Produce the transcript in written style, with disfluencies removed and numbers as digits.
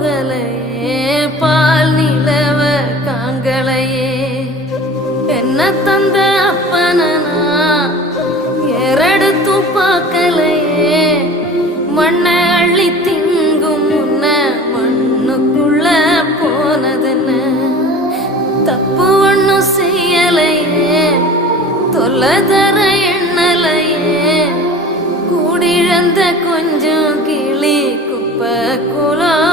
போகலையே பால் நிலவ காங்களையே என்ன தந்த அப்பனா ஏறெடுத்து பார்க்கலையே மண்ணை அள்ளி திங்கும் முன்ன மண்ணுக்குள்ள போனதுன்னு தப்பு ஒன்னும் செய்யலையே தொல்லை தர எண்ணலையே கூடிழந்த கொஞ்சம் கிளி குப்பை குலம்